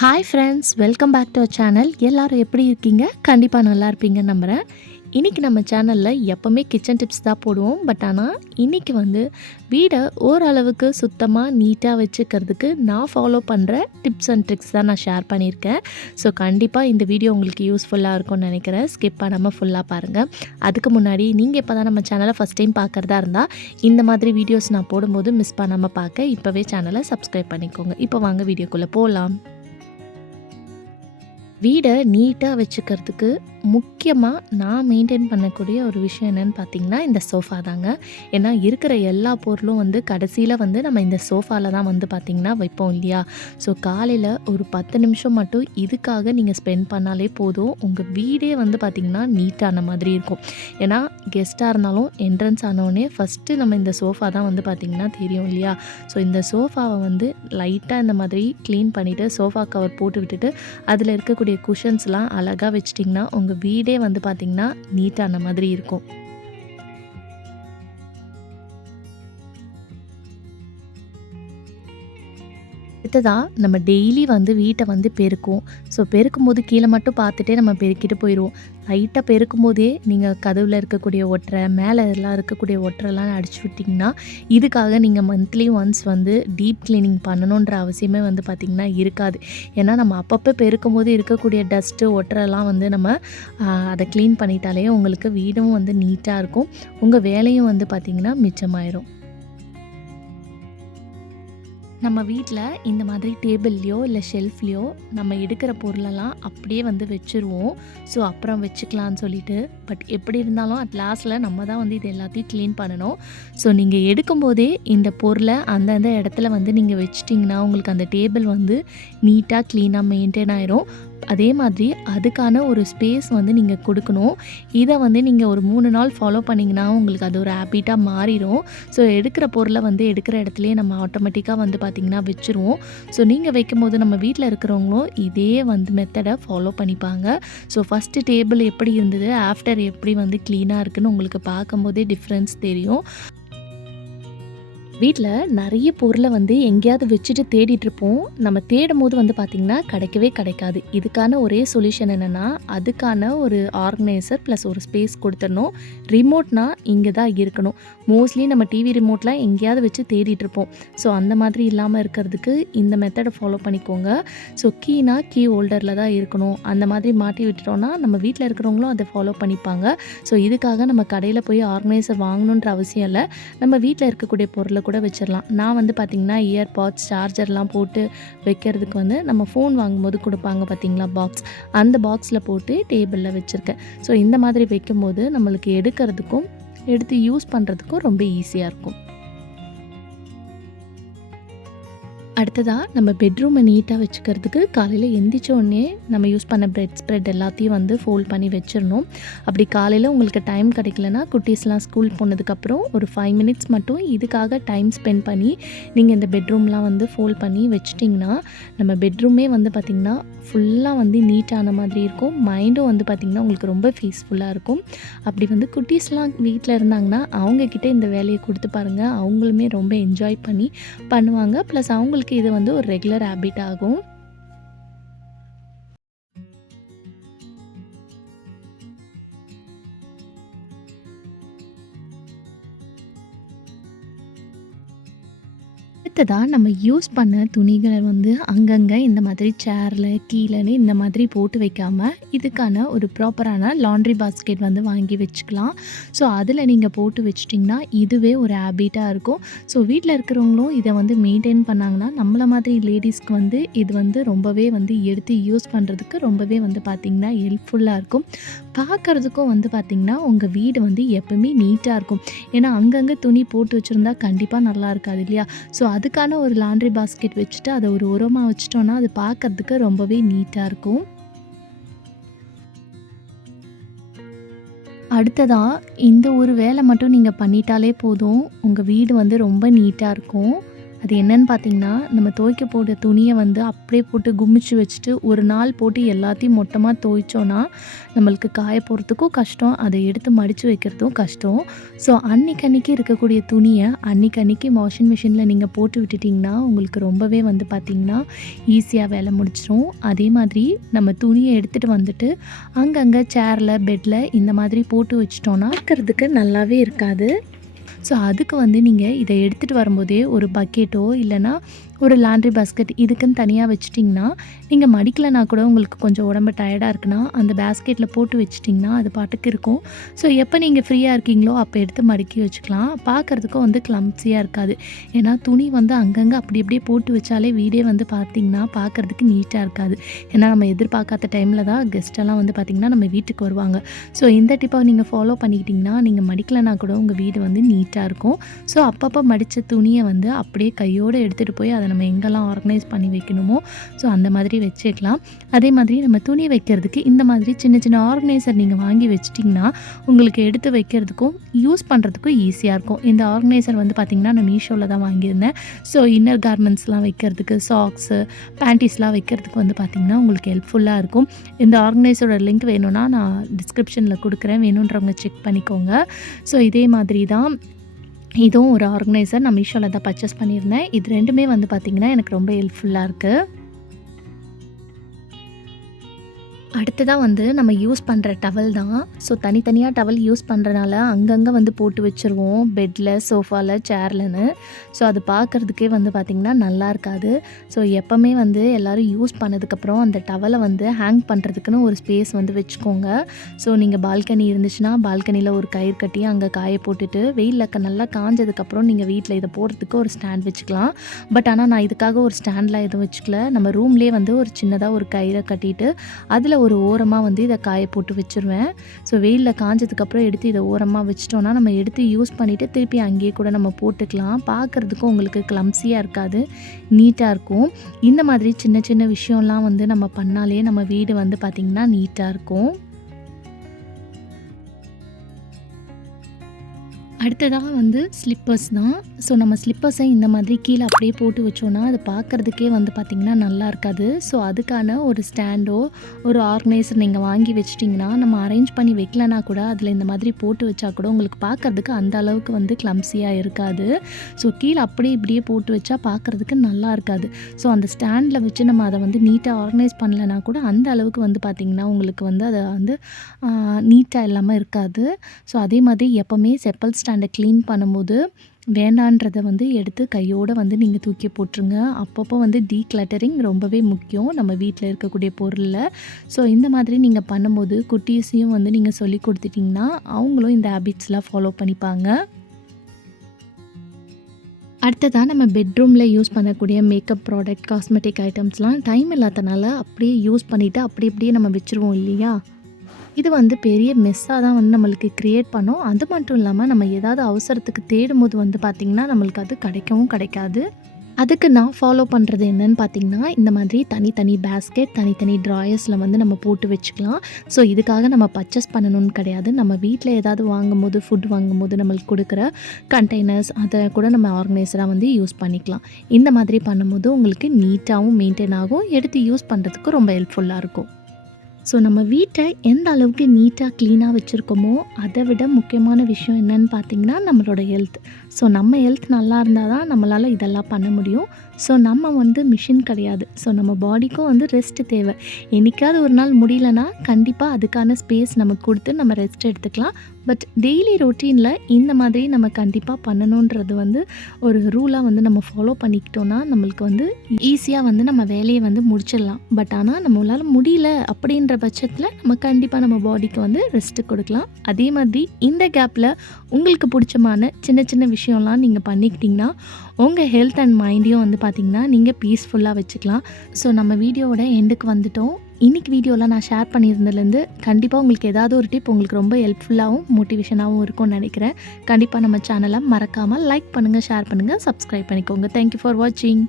Hi friends, welcome back to our channel. எல்லாரும் எப்படி இருக்கீங்க? கண்டிப்பாக நல்லா இருப்பீங்கன்னு நம்புகிறேன். இன்றைக்கி நம்ம சேனலில் எப்போவுமே கிச்சன் டிப்ஸ் தான் போடுவோம். பட் ஆனால் இன்றைக்கி வீடை ஓரளவுக்கு சுத்தமாக நீட்டாக வச்சுக்கிறதுக்கு நான் ஃபாலோ பண்ணுற டிப்ஸ் அண்ட் ட்ரிக்ஸ் தான் நான் ஷேர் பண்ணியிருக்கேன். ஸோ கண்டிப்பாக இந்த வீடியோ உங்களுக்கு யூஸ்ஃபுல்லாக இருக்கும்னு நினைக்கிறேன். ஸ்கிப் பண்ணாமல் ஃபுல்லாக பாருங்கள். அதுக்கு முன்னாடி நீங்கள் இப்போ தான் நம்ம சேனலை ஃபஸ்ட் டைம் பார்க்குறதா இருந்தால் இந்த மாதிரி வீடியோஸ் நான் போடும்போது மிஸ் பண்ணாமல் பார்க்க இப்போவே சேனலை சப்ஸ்கிரைப் பண்ணிக்கோங்க. இப்போ வாங்க வீடியோக்குள்ளே போகலாம். வீடை நீட்டாக வச்சுக்கிறதுக்கு முக்கியமாக நான் மெயின்டைன் பண்ணக்கூடிய ஒரு விஷயம் என்னென்னு பார்த்திங்கன்னா, இந்த சோஃபா தாங்க. ஏன்னா இருக்கிற எல்லா பொருளும் கடைசியில் நம்ம இந்த சோஃபாவில் தான் பார்த்திங்கன்னா வைப்போம் இல்லையா? ஸோ காலையில் ஒரு 10 நிமிஷம் மட்டும் இதுக்காக நீங்கள் ஸ்பெண்ட் பண்ணாலே போதும். உங்கள் வீடே பார்த்திங்கன்னா நீட்டான மாதிரி இருக்கும். ஏன்னா கெஸ்ட்டாக இருந்தாலும் என்ட்ரன்ஸ் ஆனோடனே ஃபஸ்ட்டு நம்ம இந்த சோஃபா தான் பார்த்திங்கன்னா தெரியும் இல்லையா? ஸோ இந்த சோஃபாவை லைட்டாக இந்த மாதிரி க்ளீன் பண்ணிவிட்டு சோஃபா கவர் போட்டு விட்டுட்டு அதில் இருக்கக்கூடிய குஷன்ஸ்லாம் அழகாக வச்சிட்டிங்கன்னா உங்கள் வீடே பார்த்திங்கன்னா நீட்டான மாதிரி இருக்கும். அடுத்ததாக நம்ம டெய்லி வீட்டை பெருக்குவோம். ஸோ பெருக்கும்போது கீழே மட்டும் பார்த்துட்டே நம்ம பெருக்கிட்டு போயிடுவோம். லைட்டாக பெருக்கும் போதே நீங்கள் கதவில் இருக்கக்கூடிய ஒட்டரை, மேலே எல்லாம் இருக்கக்கூடிய ஒட்டரெல்லாம் அடிச்சு விட்டிங்கன்னா, இதுக்காக நீங்கள் மந்த்லி ஒன்ஸ் டீப் க்ளீனிங் பண்ணணுன்ற அவசியமே பார்த்திங்கன்னா இருக்காது. ஏன்னா நம்ம அப்பப்போ பெருக்கும் போது இருக்கக்கூடிய டஸ்ட்டு ஒட்டரெல்லாம் நம்ம அதை க்ளீன் பண்ணிட்டாலே உங்களுக்கு வீடும் நீட்டாக இருக்கும். உங்கள் வேலையும் பார்த்திங்கன்னா மிச்சமாயிரும். நம்ம வீட்டில் இந்த மாதிரி டேபிள்லையோ இல்லை ஷெல்ஃப்லேயோ நம்ம எடுக்கிற பொருளெல்லாம் அப்படியே வச்சுருவோம். ஸோ அப்புறம் வச்சுக்கலான்னு சொல்லிட்டு. பட் எப்படி இருந்தாலும் அட் லாஸ்ட்டில் நம்ம தான் இது எல்லாத்தையும் க்ளீன் பண்ணணும். ஸோ நீங்கள் எடுக்கும்போதே இந்த பொருளை அந்தந்த இடத்துல நீங்கள் வச்சிட்டிங்கன்னா உங்களுக்கு அந்த டேபிள் நீட்டாக க்ளீனாக மெயின்டைன் ஆயிரும். அதே மாதிரி அதுக்கான ஒரு ஸ்பேஸ் நீங்கள் கொடுக்கணும். இதை நீங்கள் ஒரு 3 நாள் ஃபாலோ பண்ணிங்கன்னா உங்களுக்கு அது ஒரு ஹேபிட்டாக மாறிடும். ஸோ எடுக்கிற பொருளை எடுக்கிற இடத்துலையே நம்ம ஆட்டோமேட்டிக்காக பார்த்திங்கன்னா வச்சுருவோம். ஸோ நீங்கள் வைக்கும்போது நம்ம வீட்டில் இருக்கிறவங்களும் இதே மெத்தடை ஃபாலோ பண்ணிப்பாங்க. ஸோ ஃபஸ்ட்டு டேபிள் எப்படி இருந்தது, ஆஃப்டர் எப்படி க்ளீனாக இருக்குதுன்னு உங்களுக்கு பார்க்கும்போதே டிஃப்ரென்ஸ் தெரியும். வீட்டில் நிறைய பொருளை எங்கேயாவது வச்சுட்டு தேடிட்டுருப்போம். நம்ம தேடும் போது பார்த்திங்கன்னா கிடைக்கவே கிடைக்காது. இதுக்கான ஒரே சொல்யூஷன் என்னென்னா, அதுக்கான ஒரு ஆர்கனைசர் ப்ளஸ் ஒரு ஸ்பேஸ் கொடுத்துடணும். ரிமோட்னா இங்கே தான் இருக்கணும். மோஸ்ட்லி நம்ம டிவி ரிமோட்லாம் எங்கேயாவது வச்சு தேடிட்டுருப்போம். ஸோ அந்த மாதிரி இல்லாமல் இருக்கிறதுக்கு இந்த மெத்தடை ஃபாலோ பண்ணிக்கோங்க. ஸோ கீனா கீ ஹோல்டரில் தான் இருக்கணும். அந்த மாதிரி மாட்டி விட்டுட்டோன்னா நம்ம வீட்டில் இருக்கிறவங்களும் அதை ஃபாலோ பண்ணிப்பாங்க. ஸோ இதுக்காக நம்ம கடையில் போய் ஆர்கனைசர் வாங்கணுன்ற அவசியம் இல்லை. நம்ம வீட்டில் இருக்கக்கூடிய பொருளை கூட வச்சிடலாம். நான் பார்த்திங்கன்னா இயர்பாட்ஸ், சார்ஜர்லாம் போட்டு வைக்கிறதுக்கு நம்ம ஃபோன் வாங்கும்போது கொடுப்பாங்க பார்த்திங்களா பாக்ஸ், அந்த பாக்ஸில் போட்டு டேபிளில் வச்சுருக்கேன். ஸோ இந்த மாதிரி வைக்கும்போது நம்மளுக்கு எடுக்கிறதுக்கும் எடுத்து யூஸ் பண்ணுறதுக்கும் ரொம்ப ஈஸியாக இருக்கும். அடுத்ததாக நம்ம பெட்ரூமை நீட்டாக வச்சுக்கிறதுக்கு காலையில் எந்திரிச்ச உடனே நம்ம யூஸ் பண்ண பிரெட் ஸ்ப்ரெட் எல்லாத்தையும் ஃபோல்ட் பண்ணி வச்சிடணும். அப்படி காலையில் உங்களுக்கு டைம் கிடைக்கலனா குட்டீஸ்லாம் ஸ்கூல் போனதுக்கப்புறம் ஒரு 5 மினிட்ஸ் மட்டும் இதுக்காக டைம் ஸ்பெண்ட் பண்ணி நீங்கள் இந்த பெட்ரூம்லாம் ஃபோல்ட் பண்ணி வச்சிட்டிங்கன்னா நம்ம பெட்ரூமே பார்த்திங்கன்னா ஃபுல்லாக நீட்டான மாதிரி இருக்கும். மைண்டும் பார்த்திங்கன்னா உங்களுக்கு ரொம்ப பீஸ்ஃபுல்லாக இருக்கும். அப்படி குட்டீஸ்லாம் வீட்டில் இருந்தாங்கன்னா அவங்கக்கிட்ட இந்த வேலையை கொடுத்து பாருங்கள். அவங்களுமே ரொம்ப என்ஜாய் பண்ணி பண்ணுவாங்க. ப்ளஸ் அவங்களுக்கு இது ஒரு ரெகுலர் ஹேபிட் ஆகும். அடுத்ததாக நம்ம யூஸ் பண்ண துணிகளை அங்கங்கே இந்த மாதிரி சேரில் கீழேன்னு இந்த மாதிரி போட்டு வைக்காமல் இதுக்கான ஒரு ப்ராப்பரான லாண்ட்ரி பாஸ்கெட் வாங்கி வச்சுக்கலாம். ஸோ அதில் நீங்கள் போட்டு வச்சிட்டிங்கன்னா இதுவே ஒரு ஹேபிட்டாக இருக்கும். ஸோ வீட்டில் இருக்கிறவங்களும் இதை மெயின்டைன் பண்ணாங்கன்னா நம்மள மாதிரி லேடிஸ்க்கு இது ரொம்பவே எடுத்து யூஸ் பண்ணுறதுக்கு ரொம்பவே பார்த்திங்கன்னா ஹெல்ப்ஃபுல்லாக இருக்கும். பார்க்குறதுக்கும் பார்த்திங்கன்னா உங்கள் வீடு எப்பவுமே நீட்டாக இருக்கும். ஏன்னா அங்கங்கே துணி போட்டு வச்சுருந்தா கண்டிப்பாக நல்லா இருக்காது இல்லையா? ஸோ அதுக்கான ஒரு லாண்ட்ரி பாஸ்கெட் வச்சுட்டு அதை ஒரு உரமாக வச்சிட்டோன்னா அது பார்க்கறதுக்கு ரொம்பவே நீட்டாக இருக்கும். அடுத்ததாக இந்த ஒரு வேலை மட்டும் நீங்கள் பண்ணிட்டாலே போதும், உங்கள் வீடு ரொம்ப நீட்டாக இருக்கும். அது என்னன்னு பார்த்தீங்கன்னா, நம்ம துவைக்க போட்ட துணிய வந்து அப்படியே போட்டு குமிச்சு வச்சுட்டு, ஒரு நாள் போட்டு எல்லாத்தையும் மொத்தமா துவைச்சோன்னா, நம்மளுக்கு காய போடுறதுக்கும் கஷ்டம். அத எடுத்து மடிச்சு வைக்கிறதும் கஷ்டம். ஸோ அன்னைக்கு இருக்கக்கூடிய துணிய அன்னைக்கு வாஷிங் மிஷின்ல நீங்க போட்டு விட்டுட்டீங்கன்னா, உங்களுக்கு ரொம்பவே வந்து பார்த்தீங்கன்னா, ஈஸியா வேலை முடிஞ்சிரும். அதே மாதிரி நம்ம துணிய எடுத்துட்டு வந்துட்டு, அங்கங்க சேர்ல, பெட்ல இந்த மாதிரி போட்டு வச்சுட்டோம்னா, பார்க்கறதுக்கு நல்லாவே இருக்காது. ஸோ அதுக்கு வந்து நீங்க இத எடுத்துட்டு வரும்போதே ஒரு பக்கெட்டோ இல்லன்னா ஒரு லாண்ட்ரி பாஸ்கெட் இதுக்குன்னு தனியா வச்சுட்டிங்கன்னா, நீங்க மடிக்கலனா கூட உங்களுக்கு கொஞ்சம் உடம்பு டயர்டா இருக்குன்னா, அந்த பாஸ்கெட்ல போட்டு வச்சுட்டிங்கன்னா, அது பாட்டுக்கு இருக்கும். ஸோ எப்போ நீங்க ஃப்ரீயா இருக்கீங்களோ, அப்போ எடுத்து மடக்கி வச்சுக்கலாம். பார்க்கறதுக்கும் வந்து கிளம்ப்ஸியா இருக்காது. ஏன்னா துணி வந்து அங்கங்க அப்படி அப்படியே போட்டு வச்சாலே வீடே வந்து பார்த்தீங்கன்னா, பார்க்கறதுக்கு நீட்டா இருக்காது. ஏன்னா நம்ம எதிர்பார்க்காத டைம்ல தான் கெஸ்ட்டெல்லாம் வந்து பார்த்தீங்கன்னா, நம்ம வீட்டுக்கு வருவாங்க. ஸோ இந்த டிப்ப நீங்க ஃபாலோ பண்ணிக்கிட்டிங்கன்னா, நீங்க மடிக்கலனா கூட உங்க வீடு வந்து நீட்டா இருக்கும். ஸோ அப்பப்போ மடிச்ச துணிய வந்து அப்படியே கையோட எடுத்துட்டு போய் அத நம்ம எங்கெல்லாம் ஆர்கனைஸ் பண்ணி வைக்கணுமோ, ஸோ அந்த மாதிரி வச்சுக்கலாம். அதே மாதிரி நம்ம துணி வைக்கிறதுக்கு இந்த மாதிரி சின்ன சின்ன ஆர்கனைசர் நீங்க வாங்கி வச்சுட்டிங்கன்னா, உங்களுக்கு எடுத்து வைக்கிறதுக்கும், யூஸ் பண்ணுறதுக்கும் ஈஸியா இருக்கும். இந்த ஆர்கனைசர் வந்து பார்த்திங்கன்னா, நான் மீஷோல தான் வாங்கியிருந்தேன். ஸோ இன்னர் கார்மெண்ட்ஸ்லாம் வைக்கிறதுக்கு, சாக்ஸு, பேண்டீஸ்லாம் வைக்கிறதுக்கு வந்து பார்த்திங்கன்னா, உங்களுக்கு ஹெல்ப்ஃபுல்லாக இருக்கும். இந்த ஆர்கனைசரோட லிங்க் வேணும்னா நான் டிஸ்கிரிப்ஷனில் கொடுக்குறேன். வேணுன்றவங்க செக் பண்ணிக்கோங்க. ஸோ இதே மாதிரி தான் இதுவும் ஒரு ஆர்கனைசர் நான் மீஷோல தான் பர்ச்சேஸ் பண்ணியிருந்தேன். இது 2மே வந்து பார்த்திங்கன்னா, எனக்கு ரொம்ப ஹெல்ப்ஃபுல்லா இருக்கு. அடுத்ததா வந்து நம்ம யூஸ் பண்ணுற டவல் தான். ஸோ தனித்தனியா டவல் யூஸ் பண்ணுறனால அங்கங்கே வந்து போட்டு வச்சுருவோம். பெட்ல, சோஃபால, சேர்லன்னு. ஸோ அது பார்க்குறதுக்கே வந்து பார்த்திங்கன்னா நல்லா இருக்காது. ஸோ எப்போவுமே வந்து எல்லோரும் யூஸ் பண்ணதுக்கப்புறம் அந்த டவலை வந்து ஹேங் பண்ணுறதுக்குன்னு ஒரு ஸ்பேஸ் வந்து வச்சுக்கோங்க. ஸோ நீங்கள் பால்கனி இருந்துச்சுன்னா, பால்கனியில் ஒரு கயிறு கட்டி அங்கே காய போட்டுட்டு, வெயிலில் நல்லா காஞ்சதுக்கப்புறம் நீங்கள் வீட்டில் இதை போடுறதுக்கு ஒரு ஸ்டாண்ட் வச்சுக்கலாம். பட் ஆனால் நான் இதுக்காக ஒரு ஸ்டாண்ட்லாம் எதுவும் வச்சுக்கல. நம்ம ரூம்லேயே வந்து ஒரு சின்னதாக ஒரு கயிறை கட்டிட்டு, அதில் ஒரு ஓரமாக வந்து இதை காய போட்டு வச்சுருவேன். ஸோ வெயிலில் காஞ்சதுக்கப்புறம் எடுத்து இதை ஓரமாக வச்சிட்டோன்னா, நம்ம எடுத்து யூஸ் பண்ணிவிட்டு திருப்பி அங்கேயே கூட நம்ம போட்டுக்கலாம். பார்க்குறதுக்கும் உங்களுக்கு கிளம்ஸியாக இருக்காது, நீட்டாக இருக்கும். இந்த மாதிரி சின்ன சின்ன விஷயம்லாம் வந்து நம்ம பண்ணாலே நம்ம வீடு வந்து பார்த்திங்கன்னா நீட்டாக இருக்கும். அடுத்ததாக வந்து ஸ்லிப்பர்ஸ் தான். ஸோ நம்ம ஸ்லிப்பர்ஸை இந்த மாதிரி கீழே அப்படியே போட்டு வச்சோன்னா, அது பார்க்குறதுக்கே வந்து பார்த்திங்கன்னா நல்லா இருக்காது. ஸோ அதுக்கான ஒரு ஸ்டாண்டோ, ஒரு ஆர்கனைசர் நீங்கள் வாங்கி வச்சிட்டிங்கன்னா, நம்ம அரேஞ்ச் பண்ணி வைக்கலனா கூட அதில் இந்த மாதிரி போட்டு வச்சா கூட உங்களுக்கு பார்க்குறதுக்கு அந்த அளவுக்கு வந்து கிளம்ஸியாக இருக்காது. ஸோ கீழே அப்படியே இப்படியே போட்டு வச்சா பார்க்குறதுக்கு நல்லா இருக்காது. ஸோ அந்த ஸ்டாண்டில் வச்சு நம்ம அதை வந்து நீட்டாக ஆர்கனைஸ் பண்ணலனா கூட அந்த அளவுக்கு வந்து பார்த்திங்கன்னா, உங்களுக்கு வந்து அதை வந்து நீட்டாக இல்லாமல் இருக்காது. ஸோ அதே மாதிரி எப்போவுமே செப்பல் ஸ்டாண்டை க்ளீன் பண்ணும்போது வேண்டான்றதை வந்து எடுத்து கையோடு வந்து நீங்கள் தூக்கி போட்டுருங்க. அப்பப்போ வந்து டீக்ளட்டரிங் ரொம்பவே முக்கியம் நம்ம வீட்டில் இருக்கக்கூடிய பொருளில். ஸோ இந்த மாதிரி நீங்கள் பண்ணும்போது குட்டீஸையும் வந்து நீங்கள் சொல்லி கொடுத்துட்டிங்கன்னா, அவங்களும் இந்த ஹேபிட்ஸ்லாம் ஃபாலோ பண்ணிப்பாங்க. அடுத்ததாக நம்ம பெட்ரூமில் யூஸ் பண்ணக்கூடிய மேக்கப் ப்ராடக்ட், காஸ்மெட்டிக் ஐட்டம்ஸ்லாம் டைம் இல்லாதனால அப்படியே யூஸ் பண்ணிவிட்டு அப்படி அப்படியே நம்ம வச்சுருவோம் இல்லையா? இது வந்து பெரிய மெஸ்ஸாக தான் வந்து நம்மளுக்கு க்ரியேட் பண்ணும். அது மட்டும் இல்லாமல் நம்ம ஏதாவது அவசரத்துக்கு தேடும்போது வந்து பார்த்திங்கன்னா, நம்மளுக்கு அது கிடைக்கவும் கிடைக்காது. அதுக்கு நான் ஃபாலோ பண்ணுறது என்னன்னு பார்த்திங்கன்னா, இந்த மாதிரி தனித்தனி பேஸ்கெட், தனித்தனி ட்ராயர்ஸில் வந்து நம்ம போட்டு வச்சுக்கலாம். ஸோ இதுக்காக நம்ம பர்ச்சேஸ் பண்ணணும்னு கிடையாது. நம்ம வீட்டில் ஏதாவது வாங்கும்போது, ஃபுட் வாங்கும்போது நம்மளுக்கு கொடுக்குற கண்டெய்னர்ஸ் அதை கூட நம்ம ஆர்கனைசராக வந்து யூஸ் பண்ணிக்கலாம். இந்த மாதிரி பண்ணும்போது உங்களுக்கு நீட்டாகவும் மெயின்டைன் ஆகும். எடுத்து யூஸ் பண்ணுறதுக்கு ரொம்ப ஹெல்ப்ஃபுல்லாக இருக்கும். ஸோ நம்ம வீட்டை எந்த அளவுக்கு நீட்டாக க்ளீனாக வச்சுருக்கோமோ, அதை விட முக்கியமான விஷயம் என்னன்னு பார்த்திங்கன்னா, நம்மளோட ஹெல்த். ஸோ நம்ம ஹெல்த் நல்லா இருந்தால் தான் நம்மளால் இதெல்லாம் பண்ண முடியும். ஸோ நம்ம வந்து மிஷின் கிடையாது. ஸோ நம்ம பாடிக்கும் வந்து ரெஸ்ட் தேவை. என்றைக்காவது ஒரு நாள் முடியலன்னா கண்டிப்பாக அதுக்கான ஸ்பேஸ் நமக்கு கொடுத்து நம்ம ரெஸ்ட் எடுத்துக்கலாம். பட் டெய்லி ரொட்டீனில் இந்த மாதிரி நம்ம கண்டிப்பாக பண்ணணுன்றது வந்து ஒரு ரூலாக வந்து நம்ம ஃபாலோ பண்ணிக்கிட்டோன்னா, நம்மளுக்கு வந்து ஈஸியாக வந்து நம்ம வேலையை வந்து முடிச்சிடலாம். பட் ஆனால் நம்மளால் முடியல அப்படின்ற பட்சத்தில் நம்ம கண்டிப்பாக நம்ம பாடிக்கு வந்து ரெஸ்ட்டு கொடுக்கலாம். அதே மாதிரி இந்த கேப்பில் உங்களுக்கு பிடிச்சமான சின்ன சின்ன விஷயம்லாம் நீங்கள் பண்ணிக்கிட்டிங்கன்னா, உங்கள் ஹெல்த் அண்ட் மைண்டையும் வந்து பார்த்திங்கன்னா நீங்கள் பீஸ்ஃபுல்லாக வச்சுக்கலாம். ஸோ நம்ம வீடியோவோட எண்டுக்கு வந்துட்டோம். இன்றைக்கி வீடியோவில் நான் ஷேர் பண்ணியிருந்ததுலேருந்து கண்டிப்பாக உங்களுக்கு ஏதாவது ஒரு டிப் உங்களுக்கு ரொம்ப ஹெல்ப்ஃபுல்லாகவும் மோட்டிவேஷனாகவும் இருக்கும்னு நினைக்கிறேன். கண்டிப்பாக நம்ம சேனலை மறக்காமல் லைக் பண்ணுங்கள், ஷேர் பண்ணுங்கள், சப்ஸ்கிரைப் பண்ணிக்கோங்க. தேங்க்யூ ஃபார் வாட்சிங்.